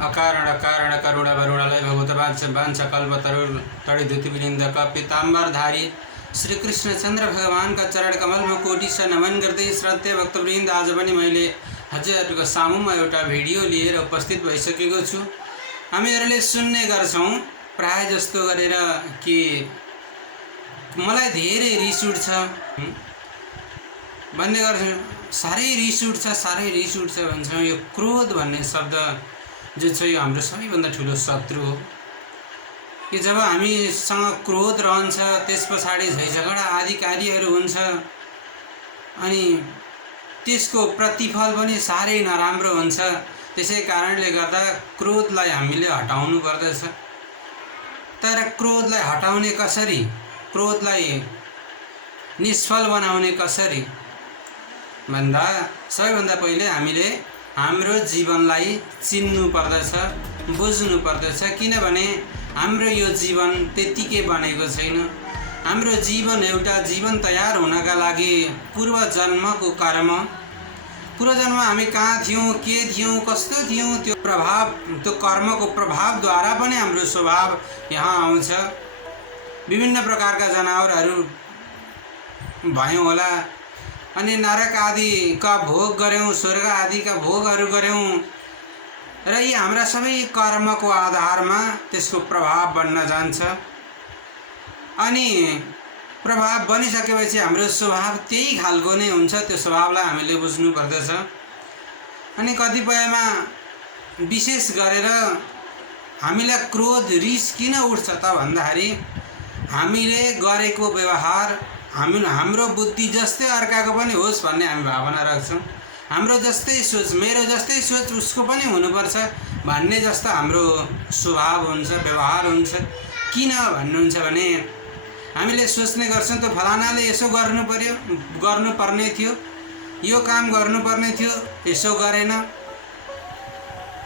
अकारण कारण करुण वरुणालय भगवत वांछ कल्पतरु तड़िधुतिवृंद का पीताम्बरधारी श्री कृष्णचंद्र भगवान का चरण कमल में कोटि से नमन गर्दै श्रद्धेय भक्तवृन्द आज पनि मैले हजुरहरूको सामुमा एउटा भिडियो लिएर उपस्थित भइसकेको छु। हामीहरूले सुन्ने गर्छौं प्राय जस्तो गरेर कि मलाई धेरै रिस उठ्छ भन्ने गर्छौं, साह्रै रिस उठ्छ भन्छौं। यो क्रोध भन्ने शब्द जो छ यो हाम्रो सबैभन्दा ठुलो शत्रु हो। कि जब हामीसँग क्रोध रहन्छ त्यस पछाडि झैझगडा आदि कार्यहरू हुन्छ अनि त्यसको प्रतिफल पनि साह्रै नराम्रो हुन्छ। त्यसै कारणले गर्दा क्रोधलाई हामीले हटाउनु पर्दछ। तर क्रोधलाई हटाउने कसरी, क्रोधलाई निष्फल बनाउने कसरी भन्दा सबैभन्दा पहिले हामीले हाम्रो जीवनलाई चिन्नु पर्दछ, बुझ्नु पर्दछ। किनभने हाम्रो यो जीवन त्यतिकै बनेको छैन। हाम्रो जीवन एउटा जीवन तयार हुनका लागि पूर्व जन्मको कर्म, पूर्व जन्म हामी कहाँ थियौं, के थियौं, कस्तो थियौं, त्यो प्रभाव, त्यो कर्मको प्रभावद्वारा पनि हाम्रो स्वभाव यहाँ आउँछ। विभिन्न प्रकारका जनावरहरू भयौं होला अनि नरक आदिका भोग गर्यौं, स्वर्ग आदिका भोगहरू गर्यौं र यी हाम्रा सबै कर्मको आधारमा त्यसको प्रभाव बन्न जान्छ। अनि प्रभाव बनिसकेपछि हाम्रो स्वभाव त्यही खालको नै हुन्छ। त्यो स्वभावलाई हामीले बुझ्नु पर्दछ। अनि कतिपयमा विशेष गरेर हामीलाई क्रोध रिस किन उठ्छ त भन्दाखेरि हामीले गरेको व्यवहार हाम्रो बुद्धि जस्तै अर्काको पनि होस् भन्ने हामी भावना राख्छौं। हाम्रो जस्तै सोच, मेरो जस्तै सोच उसको पनि हुनुपर्छ भन्ने जस्तो हाम्रो स्वभाव हुन्छ, व्यवहार हुन्छ। किन भन्नुहुन्छ भने हामीले सोच्ने गर्छौं त फलानाले यसो गर्नुपर्ने थियो, यो काम गर्नुपर्ने थियो, यसो गरेन,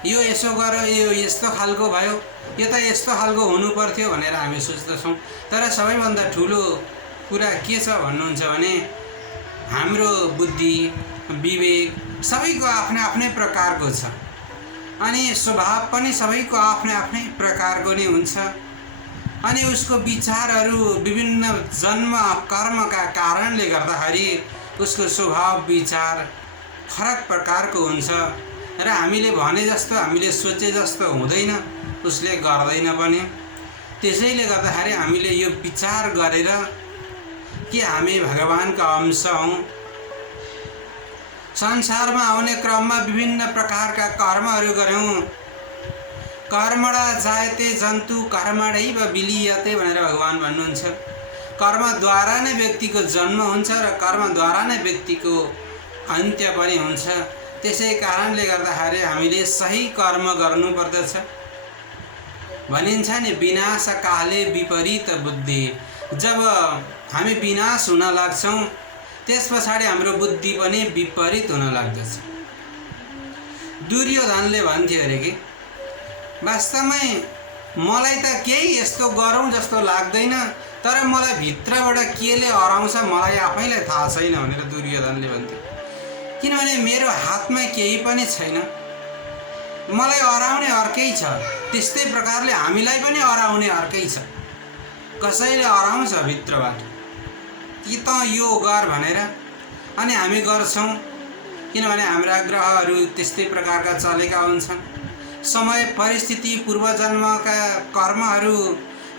यो यसो गर्यो, यो यस्तो खालको भयो, यो त यस्तो खालको हुनुपर्थ्यो भनेर हामी सोच्दछौं। तर सबैभन्दा ठुलो कुरा के छ भन्नुहुन्छ भने हाम्रो बुद्धि, विवेक सबैको आफ्नै आफ्नै प्रकारको छ अनि स्वभाव पनि सबैको आफ्नै आफ्नै प्रकारको नै हुन्छ। अनि उसको विचारहरू विभिन्न जन्म कर्मका कारणले गर्दाखेरि उसको स्वभाव विचार फरक प्रकारको हुन्छ र हामीले भने जस्तो, हामीले सोचे जस्तो हुँदैन, उसले गर्दैन पनि। त्यसैले गर्दाखेरि हामीले यो विचार गरेर कि हामी भगवानका अंश हौं, संसारमा आउने क्रममा विभिन्न प्रकारका कर्महरू गर्यौं। कर्मणा जायते जन्तु कर्मणैव विलीयते भनेर भगवान भन्नुहुन्छ। कर्मद्वारा नै व्यक्तिको जन्म हुन्छ र कर्मद्वारा नै व्यक्तिको अन्त्य पनि हुन्छ। त्यसै कारणले गर्दाखेरि हामीले सही कर्म गर्नुपर्दछ। भनिन्छ नि विनाश काले विपरीत बुद्धि। जब हामी विनाश हुन लाग्छौं त्यस पछाडि हाम्रो बुद्धि पनि विपरीत हुन लाग्दछ। दुर्योधनले भन्थ्यो अरे कि वास्तवमै मलाई त केही यस्तो गरौँ जस्तो लाग्दैन, तर मलाई भित्रबाट केले हराउँछ मलाई आफैलाई थाहा छैन भनेर दुर्योधनले भन्थ्यो। किनभने मेरो हातमा केही पनि छैन, मलाई हराउने अर्कै छ, त्यस्तै प्रकारले हामीलाई पनि हराउने अर्कै छ। कसैले हराउँछ भित्रबाट कि त यो गर भनेर, अनि हामी गर्छौं। किनभने हाम्रा ग्रहहरू त्यस्तै प्रकारका चलेका हुन्छन्। समय, परिस्थिति, पूर्वजन्मका कर्महरू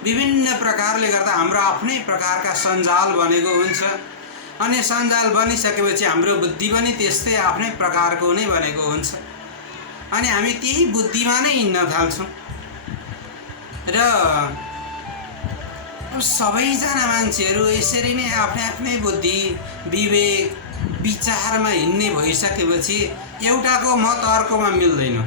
विभिन्न प्रकारले गर्दा हाम्रो आफ्नै प्रकारका सञ्जाल बनेको हुन्छ। अनि सञ्जाल बनिसकेपछि हाम्रो बुद्धि पनि त्यस्तै आफ्नै प्रकारको नै बनेको हुन्छ। अनि हामी त्यही बुद्धिमा नै हिँड्न थाल्छौं र सबैजना मान्छेहरू यसरी नै आफ्नै बुद्धि, विवेक, विचारमा हिँड्ने भइसकेपछि एउटाको मत अर्कोमा मिल्दैन।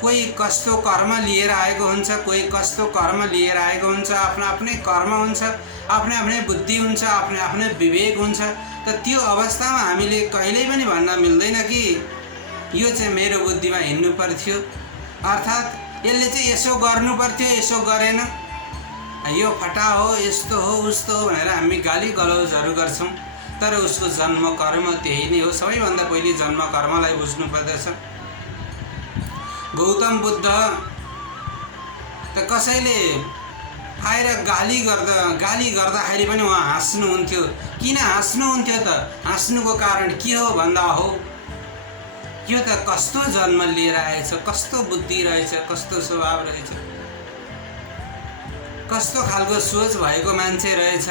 कोही कस्तो कर्म लिएर आएको हुन्छ, कोही कस्तो कर्म लिएर आएको हुन्छ, आफ्नो आफ्नै कर्म हुन्छ, आफ्नै आफ्नै बुद्धि हुन्छ, आफ्नै आफ्नै विवेक हुन्छ। त त्यो अवस्थामा हामीले कहिल्यै पनि भन्न मिल्दैन कि यो चाहिँ मेरो बुद्धिमा हिँड्नु पर्थ्यो, अर्थात् यसले चाहिँ यसो गर्नु पर्थ्यो, यसो गरेन, यो फटा हो, यस्तो हो, उस्तो हो भनेर हामी गाली गलौजहरू गर्छौं। तर उसको जन्म कर्म त्यही नै हो। सबैभन्दा पहिले जन्म कर्मलाई बुझ्नु पर्दछ। गौतम बुद्ध त कसैले आएर गाली गर्दाखेरि पनि उहाँ हाँस्नुहुन्थ्यो। किन हाँस्नुहुन्थ्यो त? हाँस्नुको कारण के हो भन्दा हो यो त कस्तो जन्म लिएर आएछ, कस्तो बुद्धि रहेछ, कस्तो स्वभाव रहेछ, कस्तो खालको सोच भएको मान्छे रहेछ,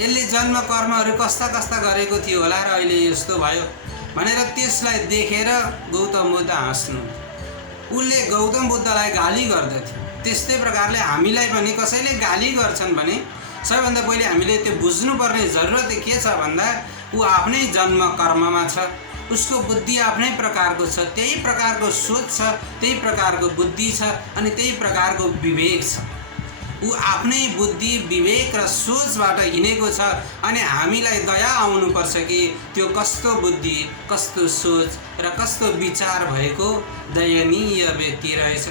यसले जन्म कर्महरू कस्ता कस्ता गरेको थियो होला र अहिले यस्तो भयो भनेर त्यसलाई देखेर गौतम बुद्ध हाँस्नुहुन्थ्यो। उसले गौतम बुद्धलाई गाली गर्दथ्यो। त्यस्तै प्रकारले हामीलाई पनि कसैले गाली गर्छन् भने सबैभन्दा पहिले हामीले त्यो बुझ्नुपर्ने जरुरत के छ भन्दा ऊ आफ्नै जन्म कर्ममा छ, उसको बुद्धि आफ्नै प्रकारको छ, त्यही प्रकारको सोच छ, त्यही प्रकारको बुद्धि छ अनि त्यही प्रकारको विवेक छ। ऊ आफ्नै बुद्धि विवेक र सोचबाट हिँडेको छ अनि हामीलाई दया आउनुपर्छ कि त्यो कस्तो बुद्धि, कस्तो सोच र कस्तो विचार भएको दयनीय व्यक्ति रहेछ।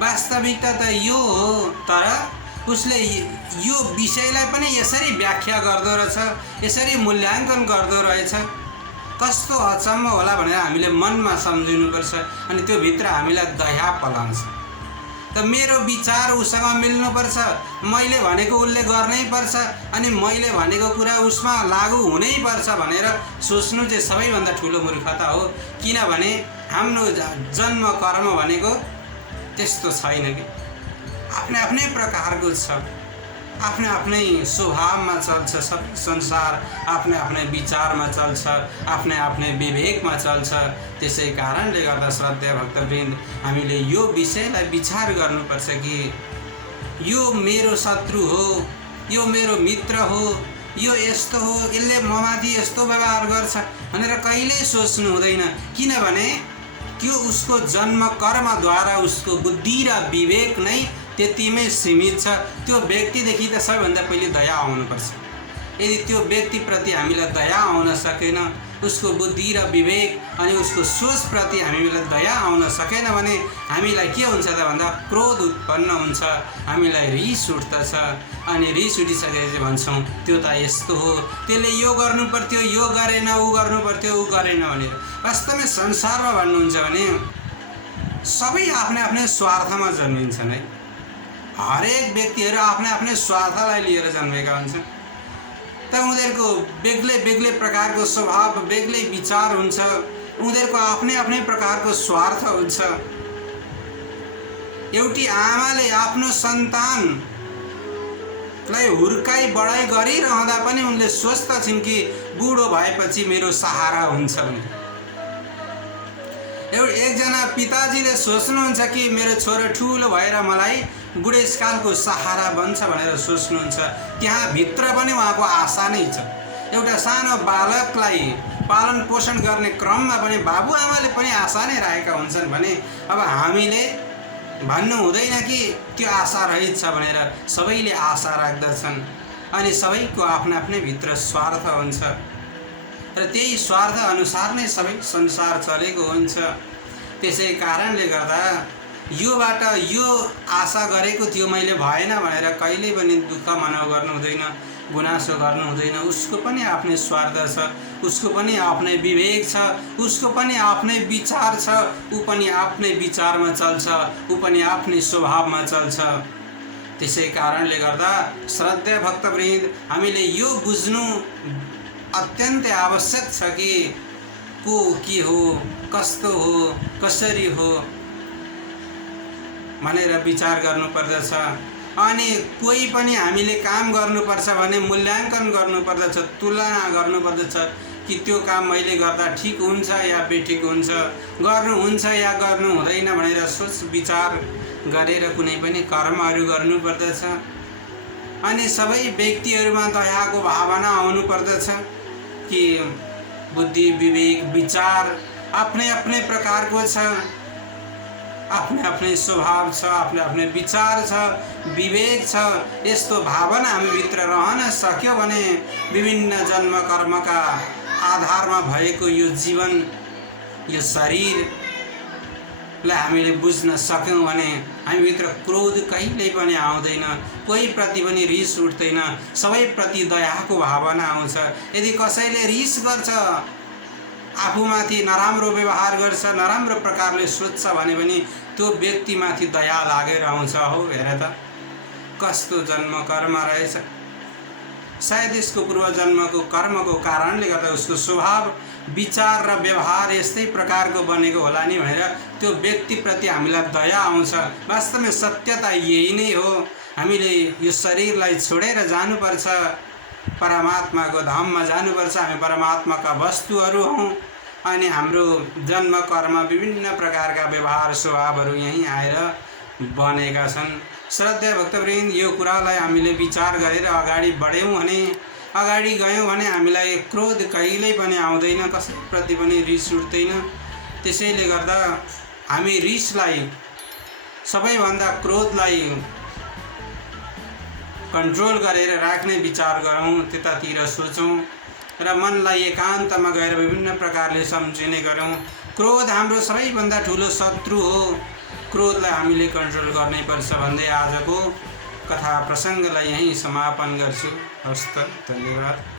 वास्तविकता त यो हो, तर उसले यो विषयलाई पनि यसरी व्याख्या गर्दो रहेछ, यसरी मूल्याङ्कन गर्दो रहेछ। कस्तो अचम्म होला भनेर हामीले मनमा सम्झिनुपर्छ अनि त्यो भित्र हामीलाई दया पलाउँछ। त मेरो विचार उसँग मिल्नुपर्छ, मैले भनेको उसले गर्नै पर्छ अनि मैले भनेको कुरा उसमा लागू हुनै पर्छ भनेर सोच्नु चाहिँ सबैभन्दा ठुलो मूर्खता हो। किनभने हाम्रो जन्म कर्म भनेको त्यस्तो छैन कि आफ्नै आफ्नै प्रकारको छ, आफ्नै आफ्नै स्वभावमा चल्छ सब संसार, आफ्नै आफ्नै विचारमा चल्छ, आफ्नै आफ्नै विवेकमा चल्छ। त्यसै कारणले गर्दा श्रद्धेय भक्तवृन्द हामीले यो विषयलाई विचार गर्नुपर्छ कि यो मेरो शत्रु हो, यो मेरो मित्र हो, यो यस्तो हो, यसले ममाथि यस्तो व्यवहार गर्छ भनेर कहिल्यै सोच्नु हुँदैन। किनभने त्यो उसको जन्म कर्मद्वारा उसको बुद्धि र विवेक नै त्यतिमै सीमित छ। त्यो व्यक्तिदेखि त सबैभन्दा पहिले दया आउनुपर्छ। यदि त्यो व्यक्तिप्रति हामीलाई दया आउन सकेन, उसको बुद्धि र विवेक अनि उसको सोचप्रति हामीलाई दया आउन सकेन भने हामीलाई के हुन्छ त भन्दा क्रोध उत्पन्न हुन्छ, हामीलाई रिस उठ्दछ अनि रिस उठिसकेपछि भन्छौँ त्यो त यस्तो हो, त्यसले यो गर्नु पर्थ्यो, यो गरेन, ऊ गर्नु पर्थ्यो, ऊ गरेन भनेर। वास्तवमा संसारमा भन्नुहुन्छ भने सबै आफ्नै आफ्नै स्वार्थमा जन्मिन्छन् है। हरेक व्यक्तिहरू आफ्नै आफ्नै स्वार्थलाई लिएर जन्मेका हुन्छन्। त उनीहरूको बेग्लै बेग्लै प्रकारको स्वभाव, बेग्लै विचार हुन्छ, उनीहरूको आफ्नै आफ्नै प्रकारको स्वार्थ हुन्छ। एउटी आमाले आफ्नो सन्तानलाई हुर्काई बढाइ गरिरहँदा पनि उनले सोच्दछिन् कि बुढो भएपछि मेरो सहारा हुन्छ भने। एकजना पिताजीले सोच्नुहुन्छ कि मेरो छोरो ठुलो भएर मलाई बुढेसकालको सहारा बन्छ भनेर सोच्नुहुन्छ। त्यहाँ भित्र पनि उहाँको आशा नै छ। एउटा सानो बालकलाई पालन पोषण गर्ने क्रममा पनि बाबुआमाले पनि आशा नै राखेका हुन्छन् भने अब हामीले भन्नु हुँदैन कि त्यो आशा रहित छ भनेर। सबैले आशा राख्दछन् अनि सबैको आफ्नो आफ्नै भित्र स्वार्थ हुन्छ र त्यही स्वार्थ अनुसार नै सबै संसार चलेको हुन्छ। त्यसै कारणले गर्दा योबाट यो आशा गरेको थियो मैले भएन भनेर कहिल्यै पनि दुःख मनाउ गर्नु हुँदैन, गुनासो गर्नु हुँदैन। उसको पनि आफ्नै स्वार्थ छ, उसको पनि आफ्नै विवेक छ, उसको पनि आफ्नै विचार छ, ऊ पनि आफ्नै विचारमा चल्छ, ऊ पनि आफ्नै स्वभावमा चल्छ। त्यसै कारणले गर्दा श्रद्धेय भक्तवृन्द हामीले यो बुझ्नु अत्यन्तै आवश्यक छ कि को के हो, कस्तो हो, कसरी हो भनेर विचार गर्नुपर्दछ। अनि कोही पनि हामीले काम गर्नुपर्छ भने मूल्याङ्कन गर्नुपर्दछ, तुलना गर्नुपर्दछ कि त्यो काम मैले गर्दा ठिक हुन्छ या बेठिक हुन्छ, गर्नुहुन्छ या गर्नु हुँदैन भनेर सोच विचार गरेर कुनै पनि कर्महरू गर्नुपर्दछ। अनि सबै व्यक्तिहरूमा दयाको भावना आउनुपर्दछ कि बुद्धि विवेक विचार आफ्नै आफ्नै प्रकारको छ, आफ्नै आफ्नै स्वभाव छ, आफ्नै आफ्नै विचार छ, विवेक छ। यस्तो भावना हामीभित्र रहन सक्यो भने विभिन्न जन्म कर्मका आधारमा भएको यो जीवन, यो शरीरलाई हामीले बुझ्न सक्यौँ भने हामीभित्र क्रोध कहिल्यै पनि आउँदैन, कोही प्रति पनि रिस उठ्दैन, सबैप्रति दयाको भावना आउँछ। यदि कसैले रिस गर्छ आफूमाथि नराम्रो व्यवहार गर्छ, नराम्रो प्रकारले सोच्छ भने पनि त्यो व्यक्तिमाथि दया लागेर आउँछ। हो हेर त कस्तो जन्म कर्म रहेछ। सायद यसको पूर्वजन्मको कर्मको कारणले गर्दा उसको स्वभाव विचार र व्यवहार यस्तै प्रकारको बनेको होला नि भनेर त्यो व्यक्तिप्रति हामीलाई दया आउँछ। वास्तवमा सत्यता यही नै हो। हामीले यो शरीरलाई छोडेर जानुपर्छ, परमात्माको धाममा जानुपर्छ। हामी परमात्माका वस्तुहरू हौँ अनि हाम्रो जन्म कर्म विभिन्न प्रकारका व्यवहार स्वभावहरू यहीँ आएर बनेका छन्। श्रद्धेय भक्तवृन्द, यो कुरालाई हामीले विचार गरेर अगाडि बढ्यौँ भने, अगाडि गयौँ भने हामीलाई क्रोध कहिल्यै पनि आउँदैन, कसैप्रति पनि रिस उठ्दैन। त्यसैले गर्दा हामी रिसलाई, सबैभन्दा क्रोधलाई कन्ट्रोल गरेर राख्ने विचार गरौँ, त्यतातिर सोचौँ र मनलाई एकान्तमा गएर विभिन्न प्रकारले सम्झिने गरौँ। क्रोध हाम्रो सबैभन्दा ठुलो शत्रु हो। क्रोधलाई हामीले कन्ट्रोल गर्नै पर्छ भन्दै आजको कथा प्रसङ्गलाई यहीँ समापन गर्छु। हस्त, धन्यवाद।